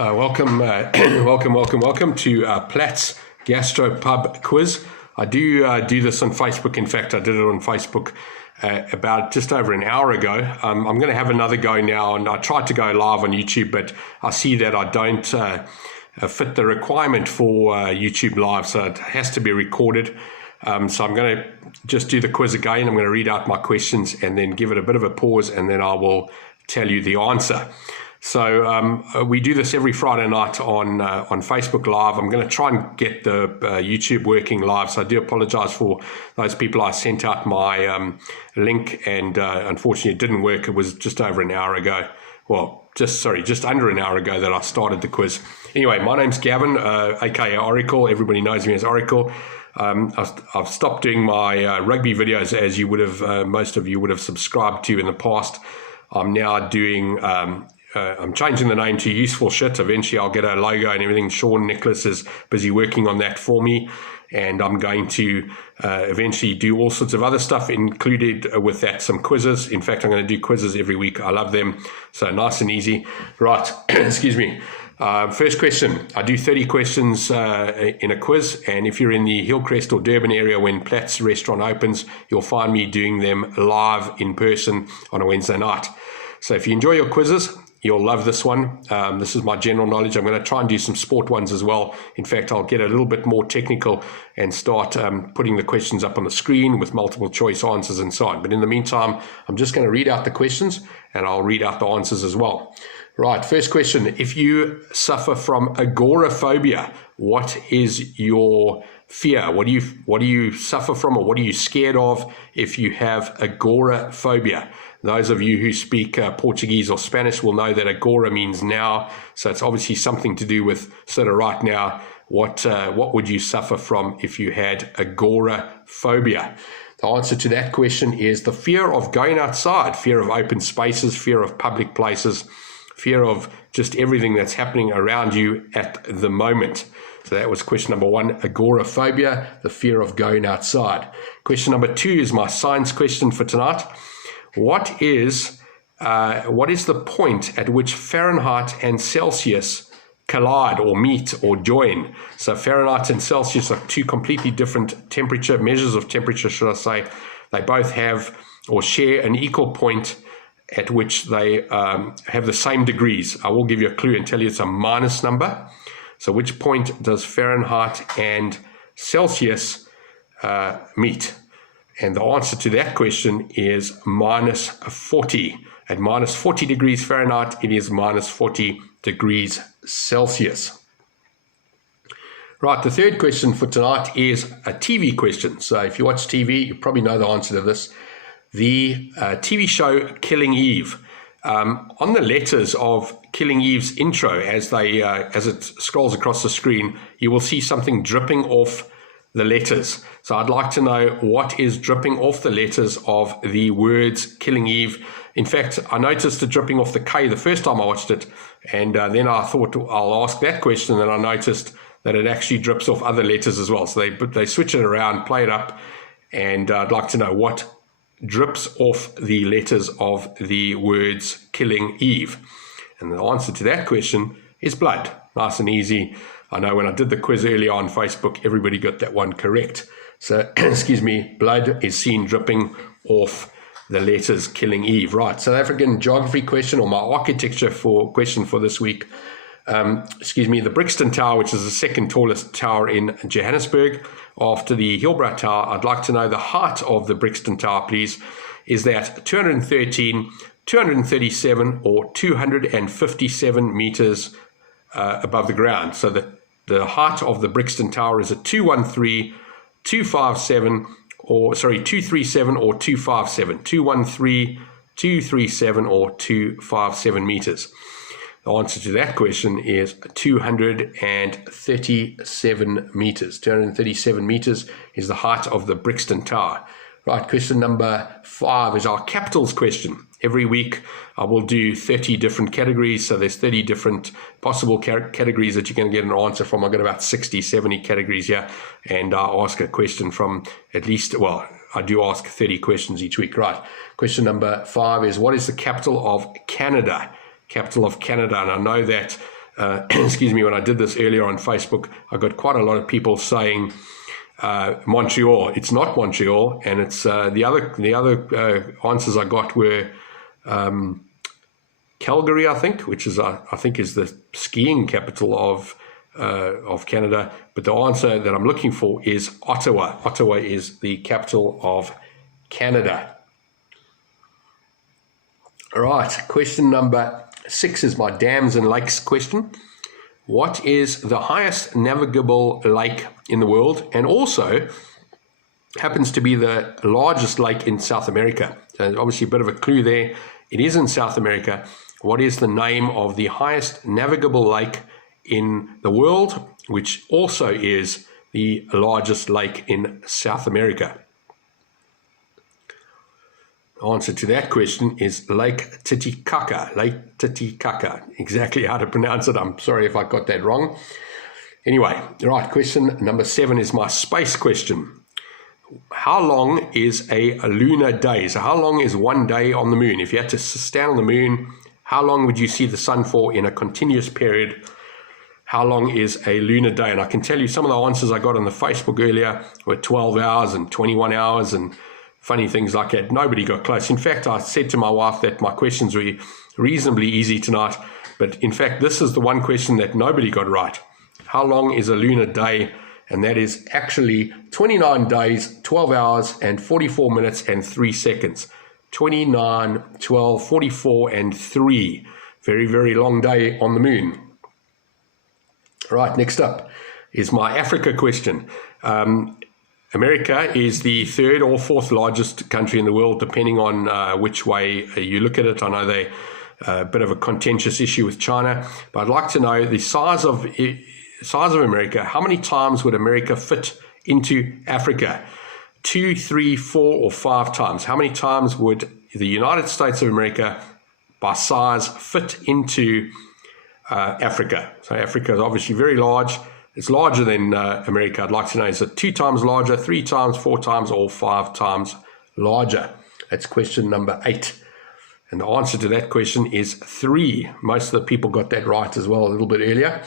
Welcome to Platzz Gastro Pub Quiz. I do this on Facebook. In fact, I did it on Facebook about just over an hour ago. I'm going to have another go now, and I tried to go live on YouTube, but I see that I don't fit the requirement for YouTube Live, so it has to be recorded. So I'm going to just do the quiz again. I'm going to read out my questions and then give it a bit of a pause, and then I will tell you the answer. So we do this every Friday night on Facebook Live. I'm going to try and get the YouTube working live. So I do apologize for those people. I sent out my link, and unfortunately it didn't work. It was just over an hour ago. Well, just under an hour ago that I started the quiz. Anyway, my name's Gavin, aka Oracle. Everybody knows me as Oracle. I've stopped doing my rugby videos, as you would have, most of you would have subscribed to in the past. I'm now doing. I'm changing the name to Useful Shit. Eventually I'll get a logo and everything. Sean Nicholas is busy working on that for me, and I'm going to eventually do all sorts of other stuff, included with that some quizzes. In fact, I'm going to do quizzes every week. I love them. So nice and easy. Right, excuse me. First question. I do 30 questions in a quiz, and if you're in the Hillcrest or Durban area when Platzz restaurant opens, you'll find me doing them live in person on a Wednesday night. So if you enjoy your quizzes, you'll love this one. This is my general knowledge. I'm going to try and do some sport ones as well. In fact, I'll get a little bit more technical and start putting the questions up on the screen with multiple choice answers and so on. But in the meantime, I'm just going to read out the questions, and I'll read out the answers as well. Right, first question. If you suffer from agoraphobia, what is your fear? What do you suffer from, or what are you scared of if you have agoraphobia? Those of you who speak Portuguese or Spanish will know that agora means now, so it's obviously something to do with sort of right now. What would you suffer from if you had agoraphobia? The answer to that question is the fear of going outside, fear of open spaces, fear of public places, fear of just everything that's happening around you at the moment. So that was question number one, agoraphobia, the fear of going outside. Question number two is my science question for tonight. What is the point at which Fahrenheit and Celsius collide or meet or join? So Fahrenheit and Celsius are two completely different temperature, measures of temperature, should I say. They both have or share an equal point at which they have the same degrees. I will give you a clue and tell you it's a minus number. So which point does Fahrenheit and Celsius meet? And the answer to that question is minus 40. At minus 40 degrees Fahrenheit, it is minus 40 degrees Celsius. Right, the third question for tonight is a TV question. So if you watch TV, you probably know the answer to this. The TV show Killing Eve. On the letters of Killing Eve's intro, as it scrolls across the screen, you will see something dripping off the letters. So I'd like to know what is dripping off the letters of the words Killing Eve. In fact, I noticed it dripping off the K the first time I watched it, and then I thought I'll ask that question, and I noticed that it actually drips off other letters as well. So they switch it around, play it up, and I'd like to know what drips off the letters of the words Killing Eve. And the answer to that question is blood. Nice and easy. I know when I did the quiz earlier on Facebook, everybody got that one correct. So, excuse me, blood is seen dripping off the letters Killing Eve. Right, South African geography question, or my architecture question for this week. The Brixton Tower, which is the second tallest tower in Johannesburg after the Hillbrow Tower. I'd like to know the height of the Brixton Tower, please. Is that 213, 237, or 257 meters above the ground? So the height of the Brixton Tower is a 213, 257, or 237 or 257. 213, 237 or 257 meters. The answer to that question is 237 meters. 237 meters is the height of the Brixton Tower. Right, question number 5 is our capitals question. Every week I will do 30 different categories. So there's 30 different possible categories that you're going to get an answer from. I've got about 60, 70 categories here. And I ask a question from at least, well, I do ask 30 questions each week. Right, question number 5 is, what is the capital of Canada? Capital of Canada. And I know that excuse me, when I did this earlier on Facebook, I got quite a lot of people saying Montreal. It's not Montreal, and it's the other answers I got were Calgary, I think, which is I think is the skiing capital of Canada. But the answer that I'm looking for is Ottawa. Ottawa is the capital of Canada. All right, question number 6 is my dams and lakes question. What is the highest navigable lake in the world, and also happens to be the largest lake in South America? So obviously a bit of a clue there. It is in South America. What is the name of the highest navigable lake in the world, which also is the largest lake in South America? The answer to that question is Lake Titicaca. Lake Titicaca. Exactly how to pronounce it. I'm sorry if I got that wrong. Anyway, right, question number 7 is my space question. How long is a lunar day? So how long is one day on the moon? If you had to stand on the moon, how long would you see the sun for in a continuous period? How long is a lunar day? And I can tell you some of the answers I got on the Facebook earlier were 12 hours and 21 hours and funny things like that. Nobody got close. In fact, I said to my wife that my questions were reasonably easy tonight, but in fact, this is the one question that nobody got right. How long is a lunar day? And that is actually 29 days, 12 hours, and 44 minutes and 3 seconds. 29, 12, 44, and 3. Very, very long day on the moon. Right, next up is my Africa question. America is the 3rd or 4th largest country in the world, depending on which way you look at it. I know they're a bit of a contentious issue with China, but I'd like to know the size of America. How many times would America fit into Africa? 2, 3, 4, or 5 times? How many times would the United States of America, by size, fit into Africa? So Africa is obviously very large. It's larger than America. I'd like to know, is it 2 times larger, 3 times, 4 times, or 5 times larger? That's question number 8. And the answer to that question is 3. Most of the people got that right as well a little bit earlier.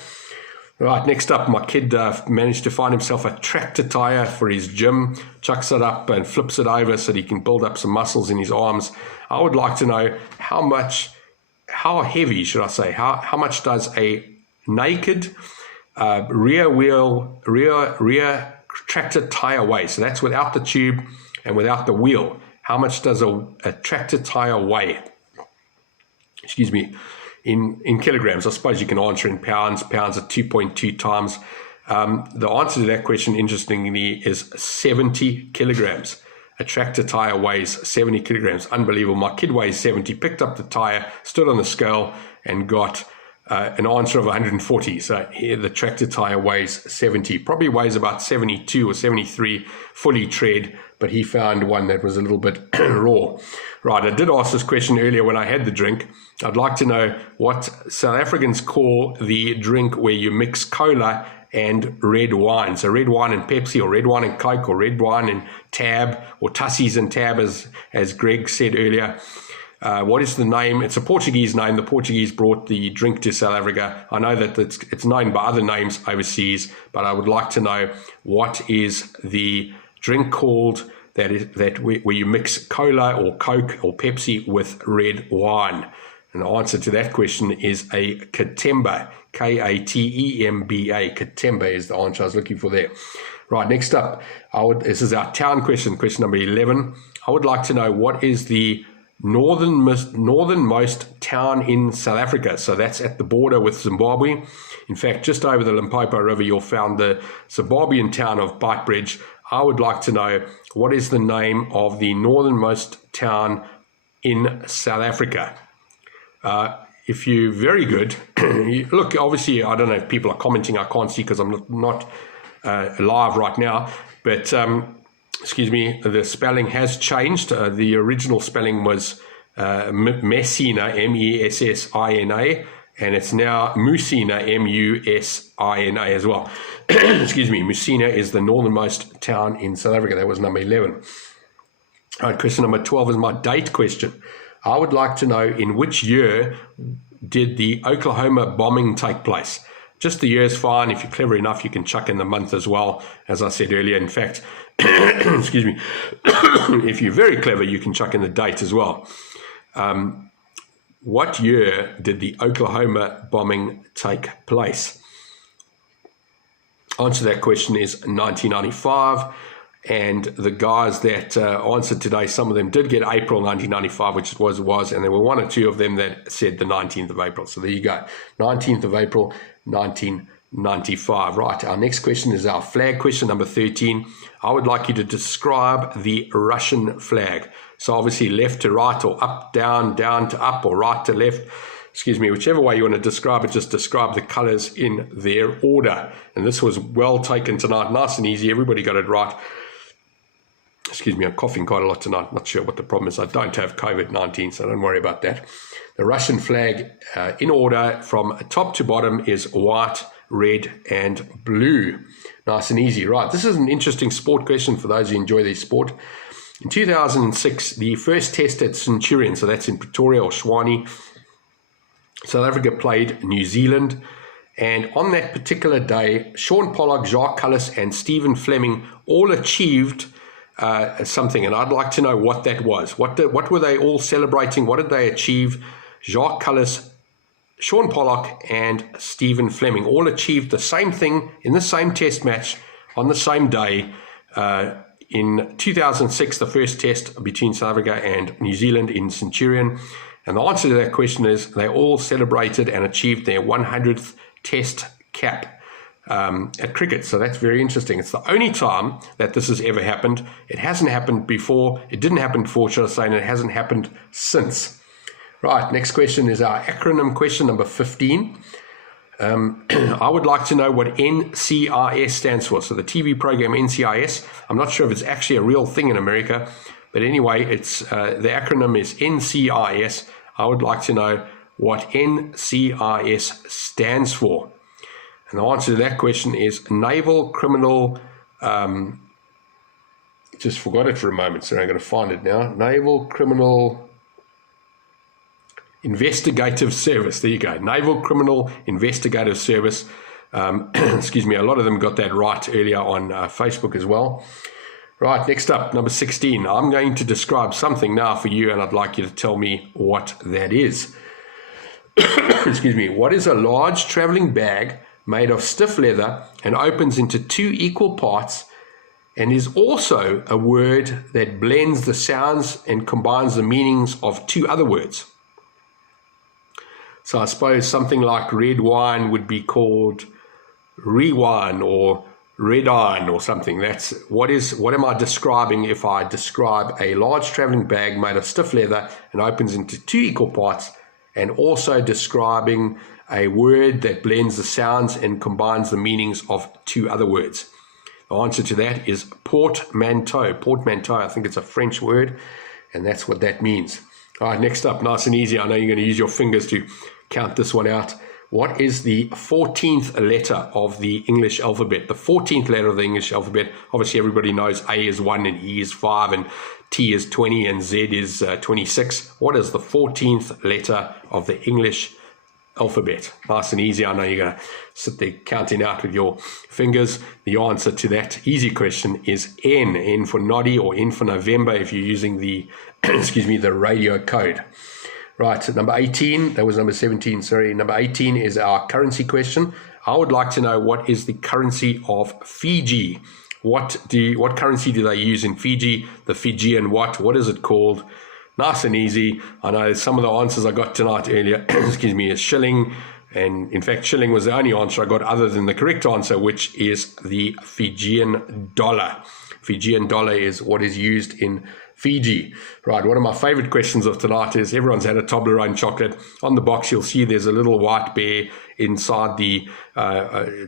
Right, next up, my kid managed to find himself a tractor tire for his gym, chucks it up and flips it over so that he can build up some muscles in his arms. I would like to know how heavy, should I say, how much does a naked rear tractor tire weigh? So that's without the tube and without the wheel. How much does a tractor tire weigh? Excuse me. In kilograms. I suppose you can answer in pounds. Pounds are 2.2 times. The answer to that question, interestingly, is 70 kilograms. A tractor tire weighs 70 kilograms. Unbelievable. My kid weighs 70, picked up the tire, stood on the scale, and got an answer of 140. So here the tractor tire weighs 70. Probably weighs about 72 or 73 fully tread, but he found one that was a little bit raw. Right, I did ask this question earlier when I had the drink. I'd like to know what South Africans call the drink where you mix cola and red wine. So red wine and Pepsi, or red wine and Coke, or red wine and Tab, or Tussies and Tab, as Greg said earlier. What is the name? It's a Portuguese name. The Portuguese brought the drink to South Africa. I know that it's known by other names overseas, but I would like to know what is the drink called where you mix cola or Coke or Pepsi with red wine. And the answer to that question is a Katemba. Katemba. Katemba is the answer I was looking for there. Right, next up, this is our town question number 11. I would like to know what is the northernmost town in South Africa. So that's at the border with Zimbabwe. In fact, just over the Limpopo River, you'll find the Zimbabwean town of Beitbridge. I would like to know what is the name of the northernmost town in South Africa. If you're very good, look, obviously, I don't know if people are commenting. I can't see because I'm not live right now. But excuse me, the spelling has changed. The original spelling was Messina, Messina, and it's now Musina, Musina as well. Excuse me, Musina is the northernmost town in South Africa. That was number 11. All right, question number 12 is my date question. I would like to know in which year did the Oklahoma bombing take place? Just the year is fine. If you're clever enough, you can chuck in the month as well, as I said earlier. In fact, excuse me, if you're very clever, you can chuck in the date as well. What year did the Oklahoma bombing take place? Answer to that question is 1995. And the guys that answered today, some of them did get April 1995, which was, and there were one or two of them that said the 19th of April. So there you go, 19th of April, 1995. Right, our next question is our flag question, number 13. I would like you to describe the Russian flag. So obviously left to right, or up, down, down to up, or right to left. Excuse me, whichever way you want to describe it, just describe the colors in their order. And this was well taken tonight, nice and easy. Everybody got it right. Excuse me, I'm coughing quite a lot tonight. Not sure what the problem is. I don't have COVID-19, so don't worry about that. The Russian flag in order from top to bottom is white, red, and blue. Nice and easy. Right, this is an interesting sport question for those who enjoy their sport. In 2006, the first test at Centurion, so that's in Pretoria or Shwani, South Africa played New Zealand. And on that particular day, Sean Pollock, Jacques Kallis, and Stephen Fleming all achieved something, and I'd like to know what that was. What were they all celebrating? What did they achieve? Jacques Kallis, Sean Pollock, and Stephen Fleming all achieved the same thing in the same test match on the same day. In 2006, the first test between South Africa and New Zealand in Centurion. And the answer to that question is they all celebrated and achieved their 100th test cap at cricket. So that's very interesting. It's the only time that this has ever happened. It hasn't happened before. It didn't happen before, should I say, and it hasn't happened since. Right, next question is our acronym question, number 15. I would like to know what NCIS stands for. So the TV program NCIS, I'm not sure if it's actually a real thing in America, but anyway, it's the acronym is NCIS. I would like to know what NCIS stands for. And the answer to that question is Naval Criminal, just forgot it for a moment, so I'm going to find it now. Naval Criminal Investigative Service. There you go. Naval Criminal Investigative Service. Excuse me, a lot of them got that right earlier on Facebook as well. Right, next up, number 16. I'm going to describe something now for you, and I'd like you to tell me what that is. Excuse me. What is a large traveling bag made of stiff leather and opens into two equal parts, and is also a word that blends the sounds and combines the meanings of two other words? So I suppose something like red wine would be called rewine or red iron or something. That's what am I describing if I describe a large traveling bag made of stiff leather and opens into two equal parts, and also describing a word that blends the sounds and combines the meanings of two other words? The answer to that is portmanteau. Portmanteau, I think it's a French word, and that's what that means. All right, next up, nice and easy. I know you're going to use your fingers to count this one out. What is the 14th letter of the English alphabet? The 14th letter of the English alphabet. Obviously, everybody knows A is 1 and E is 5 and T is 20 and Z is 26. What is the 14th letter of the English alphabet? Nice and easy. I know you're going to sit there counting out with your fingers. The answer to that easy question is N. N for Noddy, or N for November if you're using the, excuse me, the radio code. Right, number 18, that was number 17, sorry. Number 18 is our currency question. I would like to know what is the currency of Fiji. What currency do they use in Fiji? The Fijian what? What is it called? Nice and easy. I know some of the answers I got tonight earlier, excuse me, is shilling. And in fact, shilling was the only answer I got other than the correct answer, which is the Fijian dollar. Fijian dollar is what is used in Fiji. Right, one of my favorite questions of tonight is, everyone's had a Toblerone chocolate. On the box, you'll see there's a little white bear inside the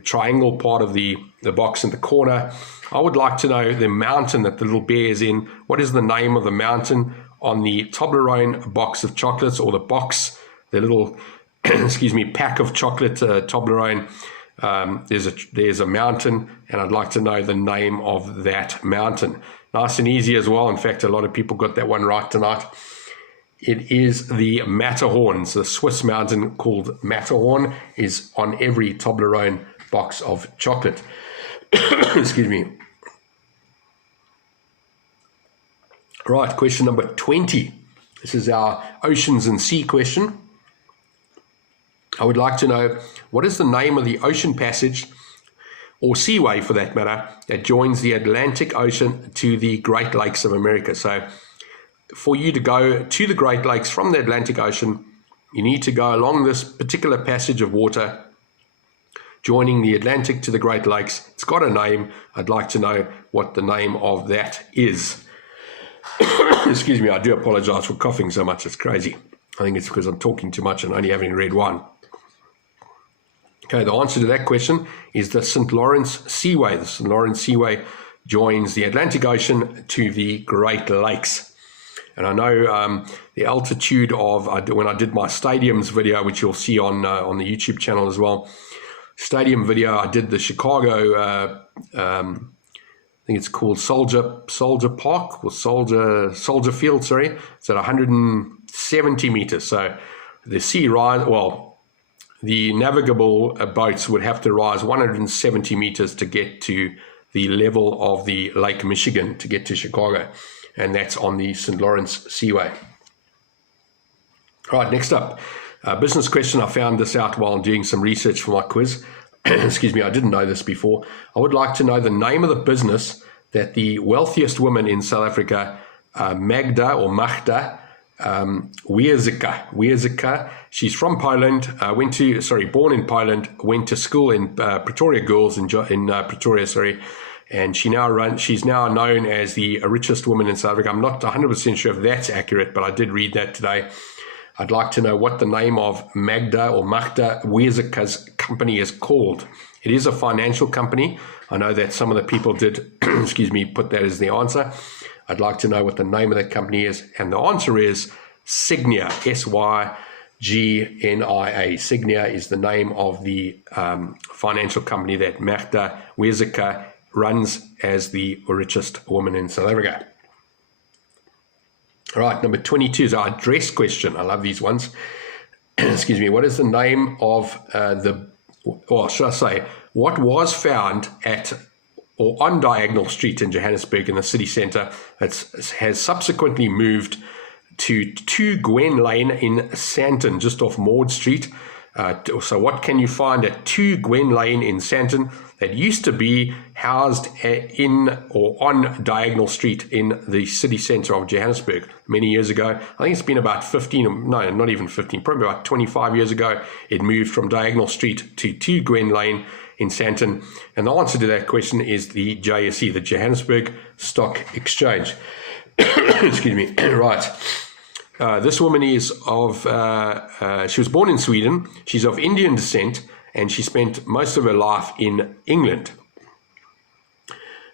triangle part of the box in the corner. I would like to know the mountain that the little bear is in. What is the name of the mountain on the Toblerone box of chocolates, or the box, the little, excuse me, pack of chocolate Toblerone? There's a mountain, and I'd like to know the name of that mountain. Nice and easy as well. In fact, a lot of people got that one right tonight. It is the Matterhorn. The Swiss mountain called Matterhorn is on every Toblerone box of chocolate. Excuse me. Right, question number 20. This is our oceans and sea question. I would like to know, what is the name of the ocean passage, or seaway for that matter, that joins the Atlantic Ocean to the Great Lakes of America? So for you to go to the Great Lakes from the Atlantic Ocean, you need to go along this particular passage of water joining the Atlantic to the Great Lakes. It's got a name. I'd like to know what the name of that is. Excuse me, I do apologize for coughing so much. It's crazy. I think it's because I'm talking too much and only having red wine. Okay, the answer to that question is the St. Lawrence Seaway. The St. Lawrence Seaway joins the Atlantic Ocean to the Great Lakes. And I know the altitude of, when I did my stadiums video, which you'll see on the YouTube channel as well, stadium video, I did the Chicago, I think it's called Soldier Park, or Soldier Field, sorry. It's at 170 meters. So the sea rise, well, the navigable boats would have to rise 170 meters to get to the level of the Lake Michigan to get to Chicago. And that's on the St. Lawrence Seaway. All right, next up, business question. I found this out while doing some research for my quiz. Excuse me, I didn't know this before. I would like to know the name of the business that the wealthiest woman in South Africa, Magda Wierzika, she's from Poland, born in Poland, went to school in Pretoria Girls in Pretoria, and she's now known as the richest woman in South Africa. I'm not 100% sure if that's accurate, but I did read that today. I'd like to know what the name of Magda Wierzika's company is called. It is a financial company. I know that some of the people did, excuse me, put that as the answer. I'd like to know what the name of that company is. And the answer is Signia, Sygnia. Signia is the name of the financial company that Magda Wierzika runs as the richest woman in South Africa. All right, number 22 is our address question. I love these ones. Excuse me. What is the name of what was found at or on Diagonal Street in Johannesburg in the city centre has subsequently moved to 2 Gwen Lane in Sandton, just off Maud Street. So what can you find at 2 Gwen Lane in Sandton that used to be housed in or on Diagonal Street in the city centre of Johannesburg many years ago? I think it's been about 15, no, not even 15, probably about 25 years ago. It moved from Diagonal Street to 2 Gwen Lane in Sandton. And the answer to that question is the JSE, the Johannesburg Stock Exchange. Excuse me. Right. This woman is she was born in Sweden. She's of Indian descent, and she spent most of her life in England.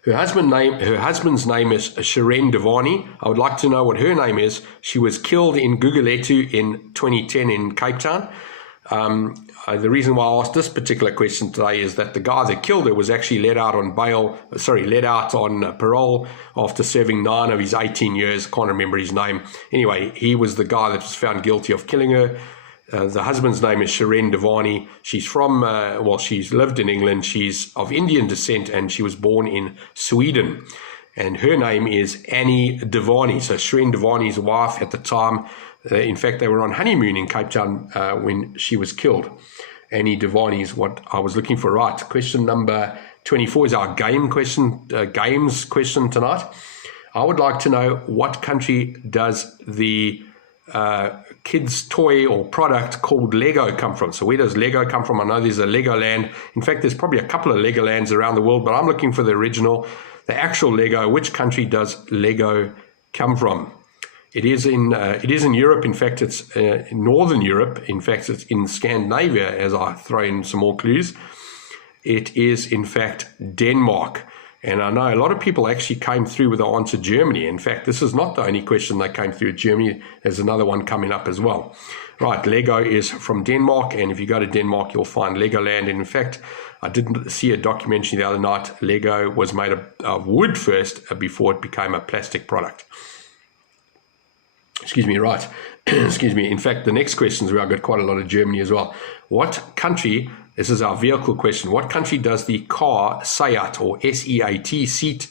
Her husband's name is Shiren Devani. I would like to know what her name is. She was killed in Gugulethu in 2010 in Cape Town. The reason why I asked this particular question today is that the guy that killed her was actually let out on parole after serving 9 of his 18 years. Can't remember his name. Anyway, he was the guy that was found guilty of killing her. The husband's name is Shiren Devani. She's from, she's lived in England. She's of Indian descent, and she was born in Sweden. And her name is Annie Devani. So Shiren Devani's wife at the time. In fact, they were on honeymoon in Cape Town when she was killed. Annie Devani is what I was looking for. Right. Question number 24 is our games question tonight. I would like to know, what country does the kids' toy or product called Lego come from? So where does Lego come from? I know there's a Legoland. In fact, there's probably a couple of Legolands around the world, but I'm looking for the original, the actual Lego. Which country does Lego come from? It is in Europe. In fact, it's in Northern Europe. In fact, it's in Scandinavia, as I throw in some more clues. It is, in fact, Denmark. And I know a lot of people actually came through with the answer Germany. In fact, this is not the only question they came through with Germany. There's another one coming up as well. Right, Lego is from Denmark. And if you go to Denmark, you'll find Legoland. And in fact, I did see a documentary the other night. Lego was made of wood first before it became a plastic product. Excuse me, right. Excuse me. In fact, the next questions, I've got quite a lot of Germany as well. What country, this is our vehicle question, what country does the car Seat, or S-E-A-T, Seat,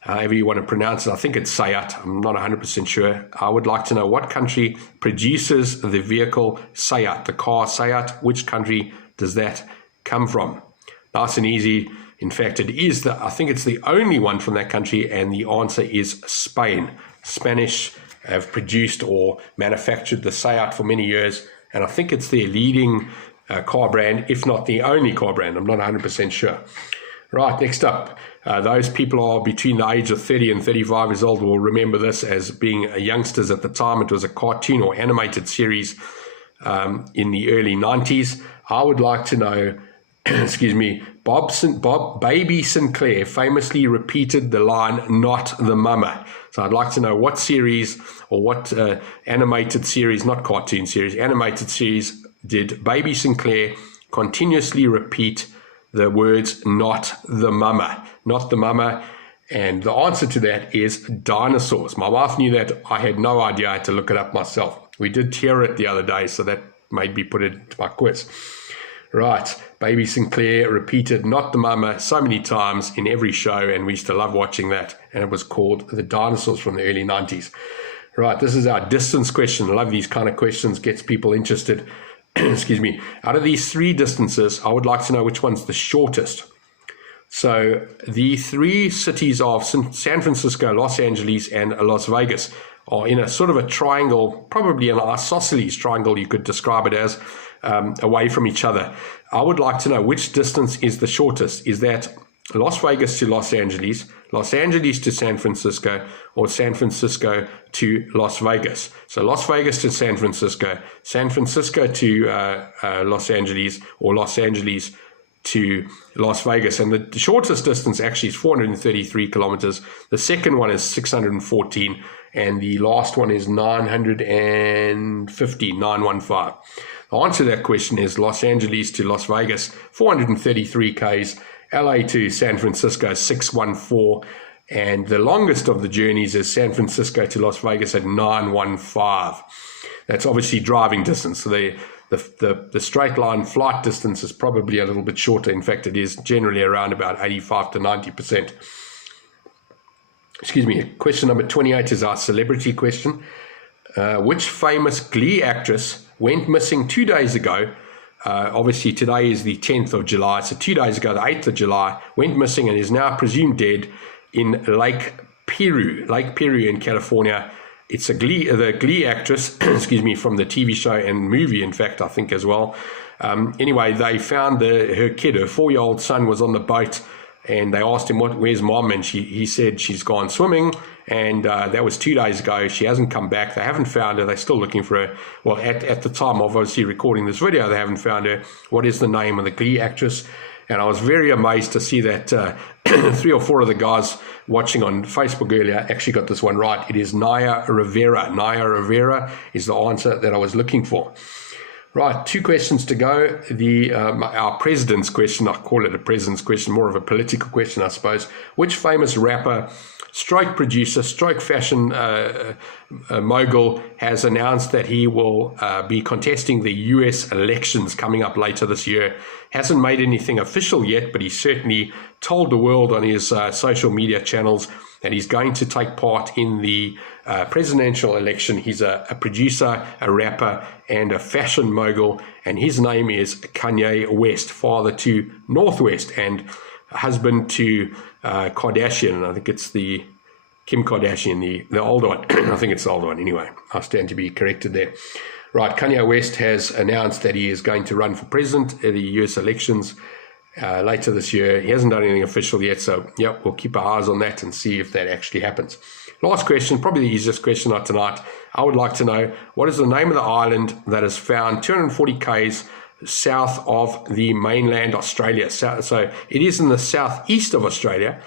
however you want to pronounce it, I think it's Seat, I'm not 100% sure. I would like to know what country produces the vehicle Seat, the car Seat, which country does that come from? Nice and easy. In fact, I think it's the only one from that country, and the answer is Spain. Spanish have produced or manufactured the Seat for many years, and I think it's their leading car brand, if not the only car brand. I'm not 100% sure. Right, next up, those people are between the age of 30 and 35 years old will remember this as being youngsters at the time. It was a cartoon or animated series in the early 90s. I would like to know, excuse me, Baby Sinclair famously repeated the line, "Not the mama." So I'd like to know what series or what animated series, not cartoon series, animated series did Baby Sinclair continuously repeat the words, "Not the mama," not the mama. And the answer to that is dinosaurs. My wife knew that. I had no idea. I had to look it up myself. We did hear it the other day, so that made me put it into my quiz. Right, Baby Sinclair repeated "Not the mama" so many times in every show, and we used to love watching that, and it was called The Dinosaurs from the early 90s. Right, this is our distance question. I love these kind of questions, gets people interested. Excuse me. Out of these three distances, I would like to know which one's the shortest. So the three cities of San Francisco, Los Angeles, and Las Vegas are in a sort of a triangle, probably an isosceles triangle, you could describe it as, away from each other. I would like to know which distance is the shortest. Is that Las Vegas to Los Angeles to San Francisco, or San Francisco to Las Vegas? So Las Vegas to San Francisco to Los Angeles, or Los Angeles to Las Vegas. And the shortest distance actually is 433 kilometers. The second one is 614, and the last one is 915. The answer to that question is Los Angeles to Las Vegas, 433 Ks, LA to San Francisco, 614, and the longest of the journeys is San Francisco to Las Vegas at 915. That's obviously driving distance. So the straight line flight distance is probably a little bit shorter. In fact, it is generally around about 85 to 90%. Excuse me. Question number 28 is our celebrity question. Which famous Glee actress went missing 2 days ago? Obviously, today is the 10th of July. So 2 days ago, the 8th of July, went missing and is now presumed dead in Lake Piru in California. It's the Glee actress, excuse me, from the TV show and movie, in fact, I think as well. Anyway, they found her kid, her 4-year-old son, was on the boat, and they asked him, where's mom? And he said she's gone swimming, and that was 2 days ago. She hasn't come back. They haven't found her. They're still looking for her. Well, at the time of obviously recording this video, they haven't found her. What is the name of the Glee actress? And I was very amazed to see that 3 or 4 of the guys watching on Facebook earlier actually got this one right. It is Naya Rivera. Naya Rivera is the answer that I was looking for. Right, 2 questions to go. Our president's question, I call it a president's question, more of a political question, I suppose. Which famous rapper, stroke producer, stroke fashion mogul has announced that he will be contesting the US elections coming up later this year? Hasn't made anything official yet, but he certainly told the world on his social media channels that he's going to take part in the presidential election. He's a producer, a rapper, and a fashion mogul, and his name is Kanye West, father to Northwest and husband to Kardashian. I think it's the Kim Kardashian, the older one. I think it's the older one anyway. I stand to be corrected there. Right, Kanye West has announced that he is going to run for president at the US elections later this year. He hasn't done anything official yet, so yeah, we'll keep our eyes on that and see if that actually happens. Last question, probably the easiest question of tonight. I would like to know, what is the name of the island that is found 240 Ks south of the mainland Australia? So it is in the southeast of Australia.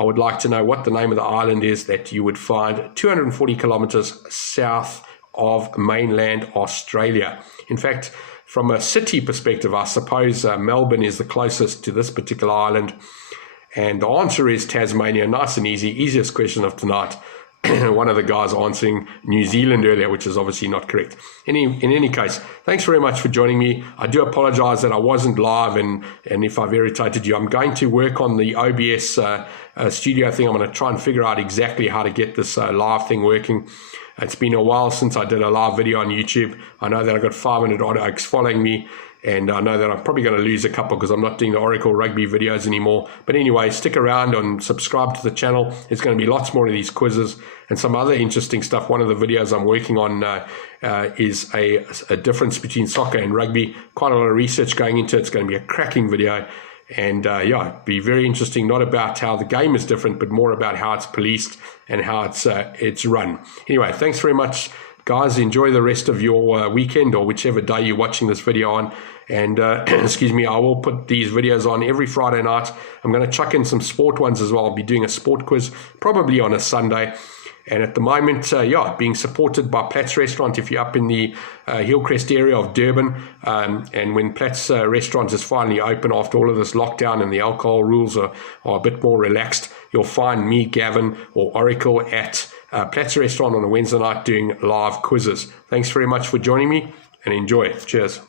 I would like to know what the name of the island is that you would find 240 kilometers south of mainland Australia. In fact, from a city perspective, I suppose Melbourne is the closest to this particular island. And the answer is Tasmania. Nice and easy. Easiest question of tonight. one of the guys answering New Zealand earlier, which is obviously not correct. In any case, thanks very much for joining me. I do apologize that I wasn't live, and if I've irritated you. I'm going to work on the OBS studio thing. I'm going to try and figure out exactly how to get this live thing working. It's been a while since I did a live video on YouTube. I know that I've got 500 odd oaks following me, and I know that I'm probably going to lose a couple because I'm not doing the Oracle Rugby videos anymore. But anyway, stick around and subscribe to the channel. There's going to be lots more of these quizzes and some other interesting stuff. One of the videos I'm working on is a difference between soccer and rugby. Quite a lot of research going into it. It's going to be a cracking video. And yeah, be very interesting, not about how the game is different, but more about how it's policed and how it's run. Anyway, thanks very much, guys. Enjoy the rest of your weekend, or whichever day you're watching this video on. And excuse me, I will put these videos on every Friday night. I'm going to chuck in some sport ones as well. I'll be doing a sport quiz probably on a Sunday. And at the moment, yeah, being supported by Platzz Restaurant. If you're up in the Hillcrest area of Durban, and when Platzz Restaurant is finally open after all of this lockdown and the alcohol rules are a bit more relaxed, you'll find me, Gavin, or Oracle at Platzz Restaurant on a Wednesday night doing live quizzes. Thanks very much for joining me, and enjoy. Cheers.